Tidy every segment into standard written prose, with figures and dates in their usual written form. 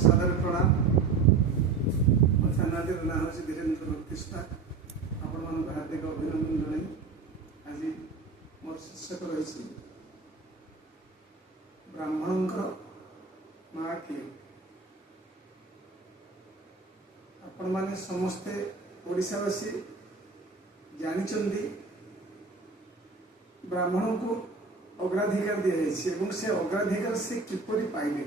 सादर प्रणाम। मो चैनल ना हूँ धीरेन्द्र भक्तिष्ठा। आपण मान हार्दिक अभिनंदन जन आज मोर शीर्षक रही ब्राह्मण माँ किए। आपण माने समस्ते ओडिशावासी जानी ब्राह्मण को अग्राधिकार दि जाए से अग्राधिकार से किपरि पाइले।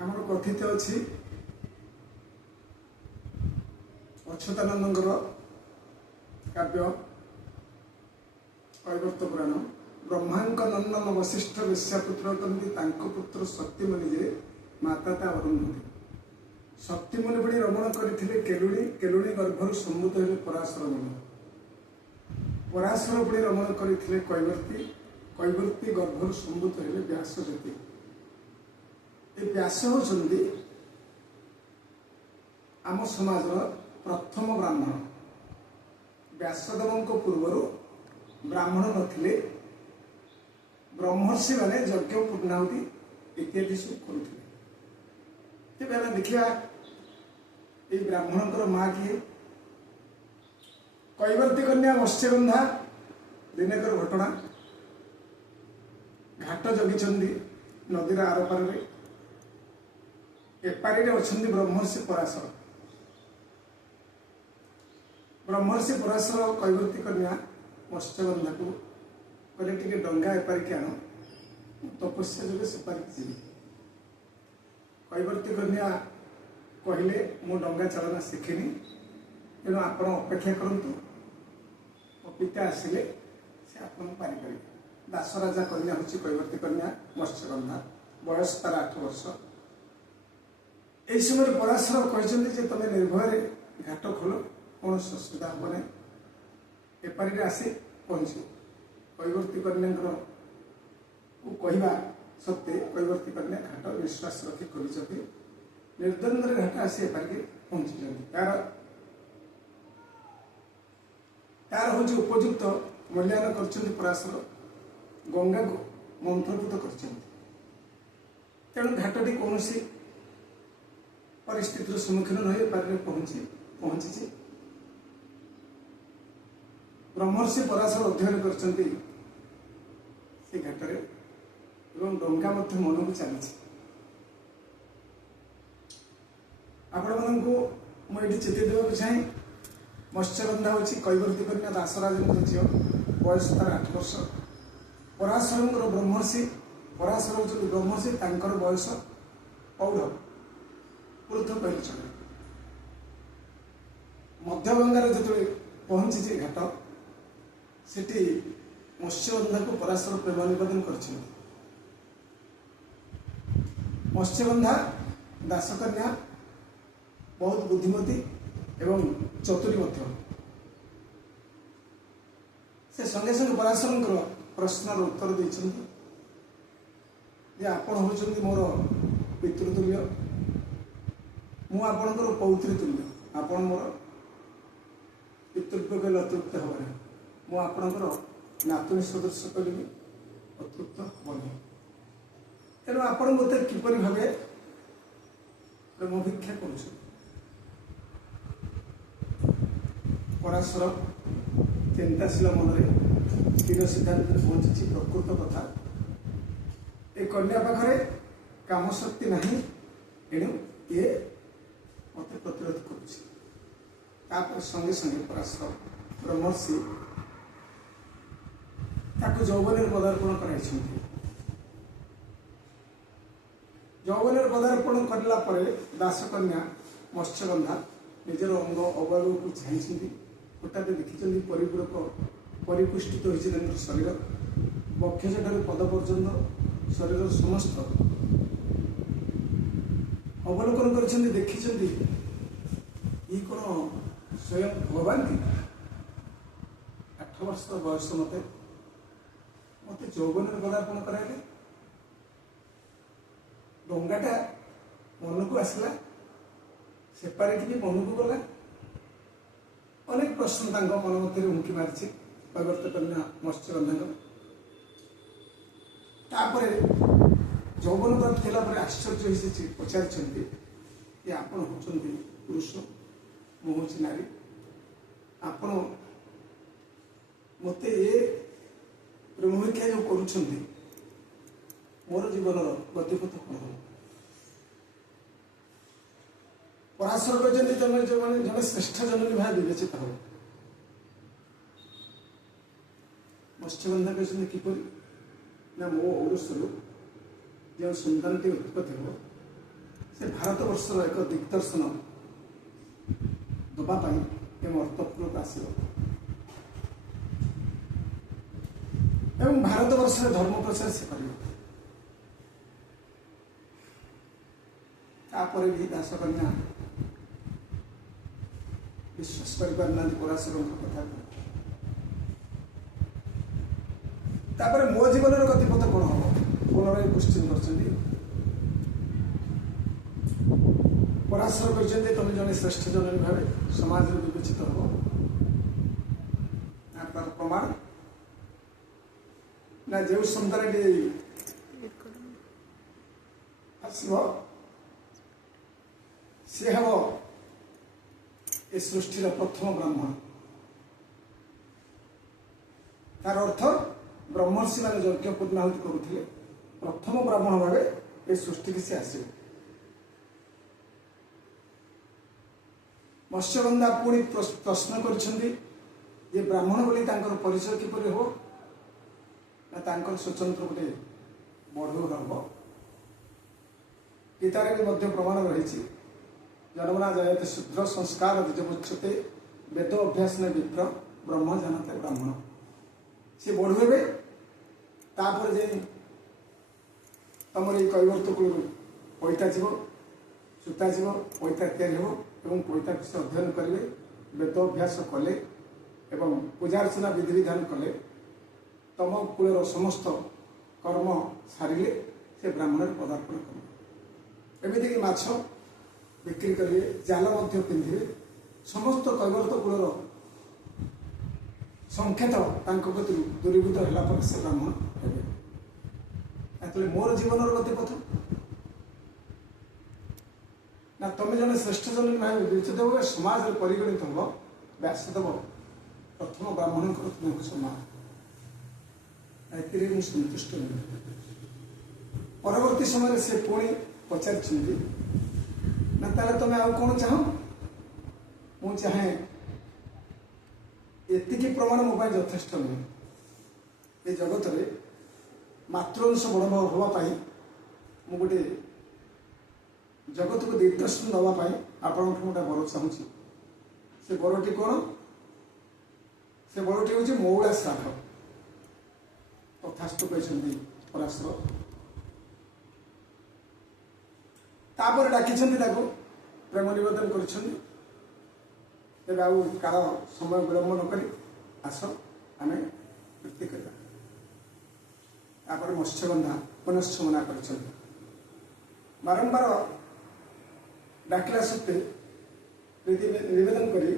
आमर कथित अच्छी अच्युतानंद काव्य कैवर्त पुराण ब्रह्मांक नंदन वशिष्ठ वेश्यापुत्र पुत्र शक्तिमुनि जे माता ता अरुंधति। शक्तिमुनि बड़ी रमण करथिले केलुणी केलुणी गर्भर सम्मुत हेले पराशर मुनि। पराशर बड़ी रमण करथिले कैवर्ती कैवर्ती गर्भर सम्मुत हेले व्यासज्योति। ये व्यास होचंदी आम समाज प्रथम ब्राह्मण। व्यासदेव पूर्वर ब्राह्मण नथिले। ब्रह्मर्षि माने यज्ञ पूर्णाहुति इत्यादि सब करुथिले। तेबे आमे देखिया ए ब्राह्मणकर माँ किए। कैवर्ती कन्या मत्स्यगंधा दिनेकर घटना घाट जगिचंदी नदीर आरपार रे। एपारी अच्छा ब्रह्मर्षि पराशर। ब्रह्मर्षि पराशर कैवर्ती कन्या मत्स्यगंधा को कहले टिके डंगा एपारी के आण तपस्या जो सेपारी जी। कैवर्ती कन्या कहले मो डंगा चालना शिखिनी तेणु आप अपेक्षा करंतु पिता आसिले से आपन पारि पारि। दासराजा कन्या हूँ कैवर्ती कन्या मत्स्यगंधा बयस तार 8 वर्ष। यही समय पराशर कहते तुम निर्भय घाट खोल कौन असुविधा हम ना। एपारी आसी पहुँचू कैवर्ती कन्या को कहवा सत्वे कैवर्ती कन्या घाट विश्वास रखी खोली निर्द्वंद घाट आसी एपारी पहुंची। तार हूँ उपयुक्त मूल्यांकन कर पराशर गंगा को मंत्रभूत कर। तेणु घाटी कौन परिस्थितिर सम्मुखीन रही पारे पहुंची। ब्रह्मर्षि पराशर अध्ययन करछंती से घाटरे एवं डंगा मध्य मन को चली। आपण मानू मुझे चेती देवाक चाहे मत्स्यगंधा हूँ कैवर्ती कन्या दासराजन झील बयस तार 8 वर्ष। पराशर ब्रह्मर्षि पराशर हूँ ब्रह्मर्षि तांकर बयस पौढ़ वृद्ध कहले चले। मध्य गंगार जो पहुंची घाट से मत्स्यगंधा को पराशर प्रेम निवेदन कर। मत्स्यगंधा दासकन्या बहुत बुद्धिमती एवं चतुरी से संगे संगे पराशर प्रश्नर उत्तर देते आपण होचंदी मोर पितृतुल्य मु आपणकर पौत्री तुल्य। आपण मोर पितृव्य कहले अतृप्त हेबनी। मु आपणकर नातुणी सदृश कहले भी अतृप्त हेबनी। तेणु आपण मते किपरि भावे प्रेम भिक्षा कर। पराशर चिंताशील मन स्थिर सिद्धांत पहुंची प्रकृत कथा ए कन्या पाखरे काम शक्ति नहीं एणु ये मत प्रतिरोध कर। संगे संगे पराशर ब्रह्मर्षि यौवन पदार्पण कर। यौवन पदार्पण करला दासकन्या मत्स्यगंधा निजर अंग अवयव को झाई हठात देखी परिपूरक परिपुष्टित हो शरीर बक्षस ठार पद पर्यंत शरीर समस्त अवलोकन कर देखी ये कौन स्वयं भगवान की 8 वर्ष बयस मत मत यौवन पदार्पण कराइले। डंगाटा मन को आसला सेपारेट भी मन को गला। अनेक प्रश्न मन मध्य उंकी मारी कैवर्ती कन्या मत्स्यगंधा ଯୌବନ ପ୍ରାପ୍ତି ହେଲା ପରେ ଆଶ୍ଚର୍ଯ୍ୟ ହେଇ ପଚାରିଛନ୍ତି ଯେ ଆପଣ ହେଉଛନ୍ତି ପୁରୁଷ, ମୁଁ ହେଉଛି ନାରୀ, ଆପଣ ମୋତେ ଏ ପ୍ରେମଭିକ୍ଷା ଯେଉଁ କରୁଛନ୍ତି ମୋର ଜୀବନର ଗତିପଥ କ'ଣ ହେବ? ପରାଶର କହିଛନ୍ତି ତମେ ଜଣେ ଶ୍ରେଷ୍ଠ ଜନନୀ ଭାବେ ବିବେଚିତ ହେବ। ମତ୍ସ୍ୟଗନ୍ଧା କହିଛନ୍ତି କିପରି ନା ମୋ ଔରସରୁ ଯେଉଁ ସନ୍ତାନଟି ଉତ୍ପତ୍ତି ହେବ ସେ ଭାରତବର୍ଷର ଏକ ଦିଗ୍ଦର୍ଶନ ଦେବା ପାଇଁ ଏ ମର୍ତ୍ତପୁରକୁ ଆସିବ ଏବଂ ଭାରତବର୍ଷରେ ଧର୍ମ ପ୍ରଚାର ସେ କରିବ। ତାପରେ ବି ଦାସକନ୍ୟା ବିଶ୍ୱାସ କରିପାରୁନାହାନ୍ତି ପରାଶରଙ୍କ କଥାକୁ। ତାପରେ ମୋ ଜୀବନର ଗତିପଥ କ'ଣ ହବ ପୁନରାୟ କ୍ୱେଶ୍ଚିନ୍ କରିଛନ୍ତି। ପରାଶର କହିଛନ୍ତି ତମେ ଜଣେ ଶ୍ରେଷ୍ଠ ଜନନୀ ଭାବେ ସମାଜରେ ବିବେଚିତ ହେବ। ତାର ପ୍ରମାଣ ନା ଯେଉଁ ସନ୍ତାନଟି ଆସିବ ସେ ହେବ ଏ ସୃଷ୍ଟିର ପ୍ରଥମ ବ୍ରାହ୍ମଣ। ତାର ଅର୍ଥ ବ୍ରହ୍ମର୍ଷି ମାନେ ଯଜ୍ଞ ପୂର୍ଣ୍ଣାହୁତି କରୁଥିଲେ, ପ୍ରଥମ ବ୍ରାହ୍ମଣ ଭାବେ ଏ ସୃଷ୍ଟିକି ସେ ଆସିବ। ମତ୍ସ୍ୟଗନ୍ଧା ପୁଣି ପ୍ରଶ୍ନ କରିଛନ୍ତି ଯେ ବ୍ରାହ୍ମଣ ବୋଲି ତାଙ୍କର ପରିଚୟ କିପରି ହେବ ନା ତାଙ୍କର ସ୍ୱତନ୍ତ୍ର ଗୋଟେ ବଢ଼ୁଅ ହେବ। ଗୀତାରେ ବି ମଧ୍ୟ ପ୍ରମାଣ ରହିଛି ଜନ୍ମନା ଜାୟତେ ଶୂଦ୍ର ସଂସ୍କାର ଦ୍ୱିଜମୁଚ୍ୟତେ ବେଦ ଅଭ୍ୟାସ ନେ ବିପ୍ର ବ୍ରହ୍ମ ଜାନତେ ବ୍ରାହ୍ମଣ। ସେ ବଢ଼ୁ ହେବେ, ତାପରେ ଯାଇ ତମର ଏଇ କୈବର୍ତ୍ତ କୂଳରୁ ପଇତା ଯିବ, ସୂତା ଯିବ, ପଇତା ତିଆରି ହେବ ଏବଂ ପଇତାକୁ ସେ ଅଧ୍ୟୟନ କରିବେ, ବେଦ ଅଭ୍ୟାସ କଲେ ଏବଂ ପୂଜାର୍ଚ୍ଚନା ବିଧିବିଧାନ କଲେ, ତମ କୂଳର ସମସ୍ତ କର୍ମ ସାରିଲେ ସେ ବ୍ରାହ୍ମଣରେ ପଦାର୍ପଣ କରିବେ। ଏମିତିକି ମାଛ ବିକ୍ରି କରିବେ, ଜାଲ ମଧ୍ୟ ପିନ୍ଧିବେ, ସମସ୍ତ କୈବର୍ତ୍ତ କୂଳର ସଂକେତ ତାଙ୍କ କତିରୁ ଦୂରୀଭୂତ ହେଲା ପରେ ସେ ବ୍ରାହ୍ମଣ ହେବେ। ତାହେଲେ ମୋର ଜୀବନର ଗତିପଥ ନା ତମେ ଜଣେ ଶ୍ରେଷ୍ଠ ଜନନୀ ଭାବେ ବିବେଚିତ ହେବ, ସମାଜରେ ପରିଗଣିତ ହେବ। ବ୍ୟାସଦେବ ପ୍ରଥମ ବ୍ରାହ୍ମଣଙ୍କର ତୁମକୁ ସମାନ, ଏଥିରେ ମୁଁ ସନ୍ତୁଷ୍ଟ ନୁହେଁ। ପରବର୍ତ୍ତୀ ସମୟରେ ସେ ପୁଣି ପଚାରିଛନ୍ତି ନା ତାହେଲେ ତମେ ଆଉ କ'ଣ ଚାହଁ? ମୁଁ ଚାହେଁ ଏତିକି ପ୍ରମାଣ ମୋ ପାଇଁ ଯଥେଷ୍ଟ ନୁହେଁ। ଏ ଜଗତରେ ମାତୃଅଂଶ ବଡ଼ ହେବା ପାଇଁ ମୁଁ ଗୋଟେ ଜଗତକୁ ଦିଗ୍ଦର୍ଶନ ଦେବା ପାଇଁ ଆପଣଙ୍କଠୁ ଗୋଟେ ବର ଚାହୁଁଛି। ସେ ବରଟି କ'ଣ? ସେ ବରଟି ହେଉଛି ମଉଳା ଶ୍ରାଦ୍ଧ। ତଥାସ୍ତୁ କହିଛନ୍ତି ପରାଶର। ତାପରେ ଡାକିଛନ୍ତି ତାକୁ, ପ୍ରେମ ନିବେଦନ କରିଛନ୍ତି। ତେବେ ଆଉ କାଳ ସମୟ ବିଳମ୍ବ ନ କରି ଆସ ଆମେ ପ୍ରୀତି କରିବା। ତାପରେ ମତ୍ସ୍ୟଗନ୍ଧା ପୁନଶ୍ଚ ମନା କରିଛନ୍ତି। ବାରମ୍ବାର ଡାକିଲା ସତ୍ତ୍ୱେ ପ୍ରୀତି ନିବେଦନ କରି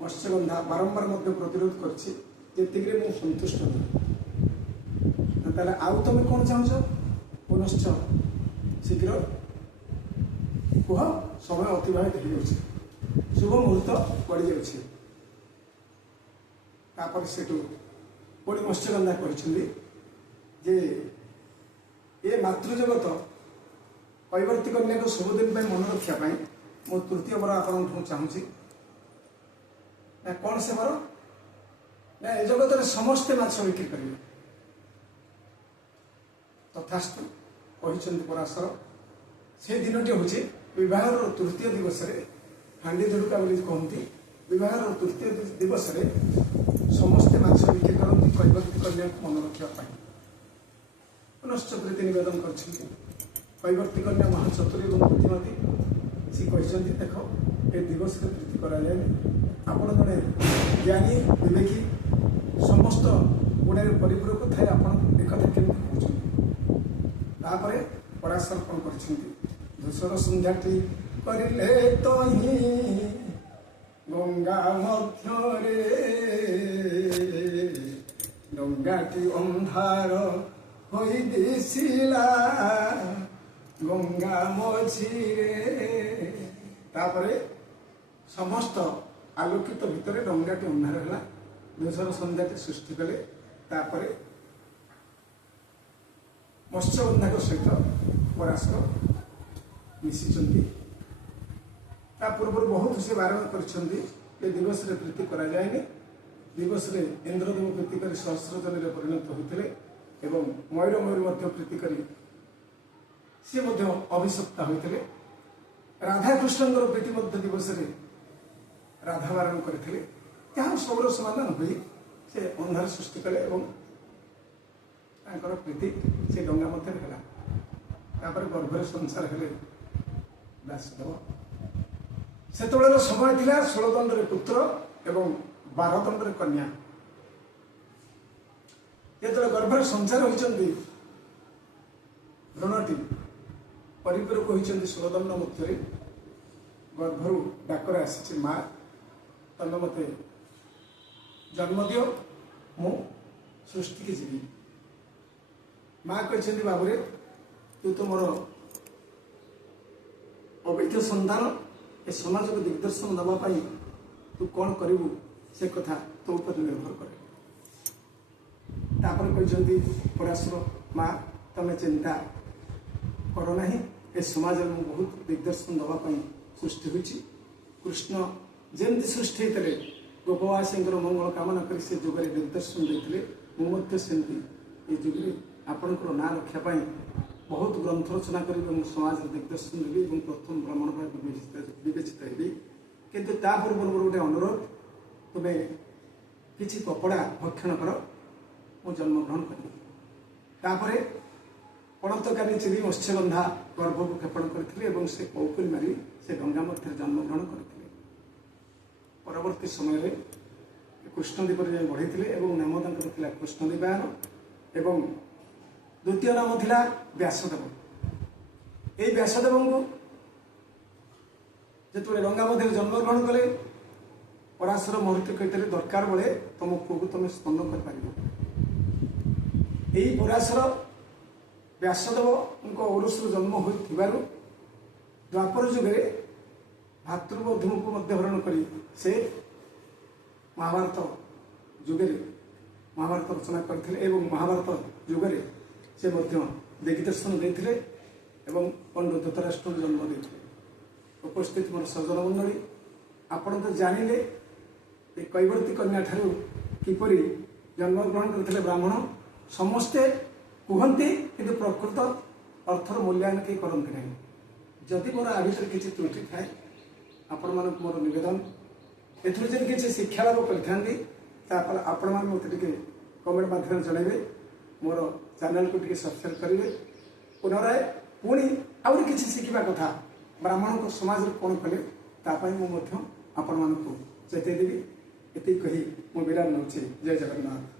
ମତ୍ସ୍ୟଗନ୍ଧା ବାରମ୍ବାର ମଧ୍ୟ ପ୍ରତିରୋଧ କରିଛି, ଯେତିକିରେ ମୁଁ ସନ୍ତୁଷ୍ଟ ନୁହେଁ। ତାହେଲେ ଆଉ ତମେ କ'ଣ ଚାହୁଁଛ? ପୁନଶ୍ଚ ଶୀଘ୍ର କୁହ, ସମୟ ଅତିବାହିତ ହେଇଯାଉଛି, ଶୁଭ ମୁହୂର୍ତ୍ତ ପଡ଼ିଯାଉଛି। ତାପରେ ସେଠୁ ପୁଣି ମତ୍ସ୍ୟଗନ୍ଧା କହିଛନ୍ତି ଯେ ଏ ମାତୃଜଗତ କୈବର୍ତ୍ତୀ କନ୍ୟାକୁ ସବୁଦିନ ପାଇଁ ମନେ ରଖିବା ପାଇଁ ମୁଁ ତୃତୀୟ ବର ଆପଣଙ୍କୁ ଚାହୁଁଛି। ନା କ'ଣ ସେ ବର? ନା ଏ ଜଗତରେ ସମସ୍ତେ ମାଛ ବିକ୍ରି କରିବେ। ତଥାସ୍ତୁ କହିଛନ୍ତି ପରାଶର। ସେ ଦିନଟି ହେଉଛି ବିବାହର ତୃତୀୟ ଦିବସରେ, ହାଣ୍ଡି ଧୁଡ଼ୁକା ବୋଲି କହନ୍ତି। ବିବାହର ତୃତୀୟ ଦିବସରେ ସମସ୍ତେ ମାଛ ବିକ୍ରି କରନ୍ତି କୈବର୍ତ୍ତୀ କନ୍ୟାକୁ ମନେ ରଖିବା ପାଇଁ। ପୁନଶ୍ଚ ପ୍ରୀତି ନିବେଦନ କରିଛନ୍ତି। କୈବର୍ତ୍ତୀ କନ୍ୟା ମହାଚତୁରୀ ଏବଂ ବୁଦ୍ଧିମତୀ। ସେ କହିଛନ୍ତି ଦେଖ, ଏ ଦିବସରେ ପ୍ରୀତି କରାଯାଏନି। ଆପଣ ଜଣେ ଜ୍ଞାନୀ ବିବେକୀ ସମସ୍ତ ଗୁଣରେ ପରିପୂରକ ଥାଏ, ଆପଣ ଏକଥା କେମିତି କହୁଛନ୍ତି? ତାପରେ ପରାଶର କ'ଣ କରିଛନ୍ତି? ଧୂସର ସନ୍ଧ୍ୟାଟି କରିଲେ ତହିଁ ଗଙ୍ଗା ମଧ୍ୟରେ ଡଙ୍ଗାଟି ଅନ୍ଧାର হই দিছিলা গঙ্গা মଝିରେ ତାପରେ ସମସ୍ତ ଆଲୋକିତ ଭିତରେ ଡଙ୍ଗାଟି ଅନ୍ଧାର ହେଲା। ଧୂସର ସନ୍ଧ୍ୟାଟି ସୃଷ୍ଟି କଲେ। ତାପରେ ମତ୍ସ୍ୟଗନ୍ଧାଙ୍କ ସହିତ ପରାଶର ମିଶିଛନ୍ତି। ତା ପୂର୍ବରୁ ବହୁତ ସେ ବାରଣ କରିଛନ୍ତି ଯେ ଦିବସରେ ପ୍ରୀତି କରାଯାଏନି। ଦିବସରେ ଇନ୍ଦ୍ରଦେବ ପ୍ରୀତି କରି ସହସ୍ରଜନରେ ପରିଣତ ହୋଇଥିଲେ ଏବଂ ମୟୂର ମଧ୍ୟ ପ୍ରୀତି କରି ସେ ମଧ୍ୟ ଅଭିଶପ୍ତା ହୋଇଥିଲେ। ରାଧାକୃଷ୍ଣଙ୍କର ପ୍ରୀତି ମଧ୍ୟ ଦିବସରେ ରାଧା ବାରଣ କରିଥିଲେ। ଯାହା ସବୁର ସମାଧାନ ହୋଇ ସେ ଅନ୍ଧାର ସୃଷ୍ଟି କଲେ ଏବଂ ତାଙ୍କର ପ୍ରୀତି ସେ ଡଙ୍ଗା ମଧ୍ୟରେ ହେଲା। ତାପରେ ଗର୍ଭରେ ସଂସାର ହେଲେ ବ୍ୟାସଦେବ। ସେତେବେଳର ସମୟ ଥିଲା 16 ଦଣ୍ଡରେ ପୁତ୍ର ଏବଂ 12 ଦଣ୍ଡରେ କନ୍ୟା। ଯେତେବେଳେ ଗର୍ଭରେ ସଂସାର ହୋଇଛନ୍ତି ଭ୍ରୂଣଟି ପରିପୂରକ ହୋଇଛନ୍ତି 16 ଦଣ୍ଡ ମଧ୍ୟରେ ଗର୍ଭରୁ ଡାକରା ଆସିଛି, ମା ତମେ ମୋତେ ଜନ୍ମ ଦିଅ, ମୁଁ ସୃଷ୍ଟିକି ଯିବି। ମା କହିଛନ୍ତି ବାବୁରେ ତୁ ତ ମୋର ଅବୈଧ ସନ୍ତାନ, ଏ ସମାଜକୁ ଦିଗ୍ଦର୍ଶନ ଦେବା ପାଇଁ ତୁ କ'ଣ କରିବୁ ସେ କଥା ତୋ ଉପରେ ନିର୍ଭର କରେ। ତାପରେ କହିଛନ୍ତି ପରାଶର ମା ତମେ ଚିନ୍ତା କର ନାହିଁ, ଏ ସମାଜରେ ମୁଁ ବହୁତ ଦିଗ୍ଦର୍ଶନ ଦେବା ପାଇଁ ସୃଷ୍ଟି ହୋଇଛି। କୃଷ୍ଣ ଯେମିତି ସୃଷ୍ଟି ହେଇଥିଲେ ଗୋପବାସୀଙ୍କର ମଙ୍ଗଳ କାମନା କରି ସେ ଯୁଗରେ ଦିଗ୍ଦର୍ଶନ ଦେଇଥିଲେ, ମୁଁ ମଧ୍ୟ ସେମିତି ଏ ଯୁଗରେ ଆପଣଙ୍କର ନାଁ ରକ୍ଷା ପାଇଁ ବହୁତ ଗ୍ରନ୍ଥ ରଚନା କରିବି ଏବଂ ସମାଜରେ ଦିଗ୍ଦର୍ଶନ ଦେବି ଏବଂ ପ୍ରଥମ ବ୍ରାହ୍ମଣ ଭାବେ ବିବେଚିତ ହେବି। କିନ୍ତୁ ତା ପୂର୍ବରୁ ଗୋଟେ ଅନୁରୋଧ, ତୁମେ କିଛି କପଡ଼ା ଭକ୍ଷଣ କର, ମୁଁ ଜନ୍ମଗ୍ରହଣ କରିବି। ତାପରେ ପଣତକାରୀ ଚିରି ମତ୍ସ୍ୟଗନ୍ଧା ଗର୍ଭକୁ କ୍ଷେପଣ କରିଥିଲେ ଏବଂ ସେ କୌକୁଲି ମାରି ସେ ଗଙ୍ଗା ମଧ୍ୟରେ ଜନ୍ମଗ୍ରହଣ କରିଥିଲେ। ପରବର୍ତ୍ତୀ ସମୟରେ କୃଷ୍ଣଦ୍ୱୀପରେ ଯାଇ ବଢ଼ିଥିଲେ ଏବଂ ନାମ ତାଙ୍କର ଥିଲା କୃଷ୍ଣଦ୍ୱୀପାୟନ ଏବଂ ଦ୍ୱିତୀୟ ନାମ ଥିଲା ବ୍ୟାସଦେବ। ଏହି ବ୍ୟାସଦେବଙ୍କୁ ଯେତେବେଳେ ଗଙ୍ଗା ମଧ୍ୟରେ ଜନ୍ମଗ୍ରହଣ କଲେ ପରାଶର ମହର୍ଷି କହିଥିଲେ ଦରକାର ବେଳେ ତମ ପୁଅକୁ ତମେ ସ୍ପନ୍ଦ କରିପାରିବ। ଏହି ପରାଶର ବ୍ୟାସଦେବଙ୍କ ଔରସରୁ ଜନ୍ମ ହୋଇଥିବାରୁ ଦ୍ୱାପର ଯୁଗରେ ଭାତୃବଧୂଙ୍କୁ ମଧ୍ୟ ହରଣ କରି ସେ ମହାଭାରତ ଯୁଗରେ ମହାଭାରତ ରଚନା କରିଥିଲେ ଏବଂ ମହାଭାରତ ଯୁଗରେ ସେ ମଧ୍ୟ ଦିଗ୍ଦର୍ଶନ ଦେଇଥିଲେ ଏବଂ ପଣ୍ଡିତ ଧୃତରାଷ୍ଟ୍ରଙ୍କୁ ଜନ୍ମ ଦେଇଥିଲେ। ଉପସ୍ଥିତ ମୋର ସଜ୍ଜନ ମଣ୍ଡଳୀ, ଆପଣ ତ ଜାଣିଲେ ଏ କୈବର୍ତ୍ତୀ କନ୍ୟା ଠାରୁ କିପରି ଜନ୍ମଗ୍ରହଣ କରିଥିଲେ ବ୍ରାହ୍ମଣ। ସମସ୍ତେ କୁହନ୍ତି କିନ୍ତୁ ପ୍ରକୃତ ଅର୍ଥର ମୂଲ୍ୟାୟନ କେହି କରନ୍ତି ନାହିଁ। ଯଦି ମୋର ଆ ଭିତରେ କିଛି ତ୍ରୁଟି ଥାଏ ଆପଣମାନଙ୍କୁ ମୋର ନିବେଦନ, ଏଥିରୁ ଯଦି କିଛି ଶିକ୍ଷା ଲାଭ କରିଥାନ୍ତି ତାପରେ ଆପଣମାନେ ମୋତେ ଟିକେ କମେଣ୍ଟ ମାଧ୍ୟମରେ ଜଣାଇବେ, ମୋର ଚ୍ୟାନେଲକୁ ଟିକେ ସବସ୍କ୍ରାଇବ୍ କରିବେ। ପୁନରାୟ ପୁଣି ଆହୁରି କିଛି ଶିଖିବା କଥା ବ୍ରାହ୍ମଣଙ୍କ ସମାଜରେ କ'ଣ କଲେ ତା ପାଇଁ ମୁଁ ମଧ୍ୟ ଆପଣମାନଙ୍କୁ ଚେତାଇ ଦେବି। ଏତିକି କହି ମୁଁ ବିରାମ ନେଉଛି। ଜୟ ଜଗନ୍ନାଥ।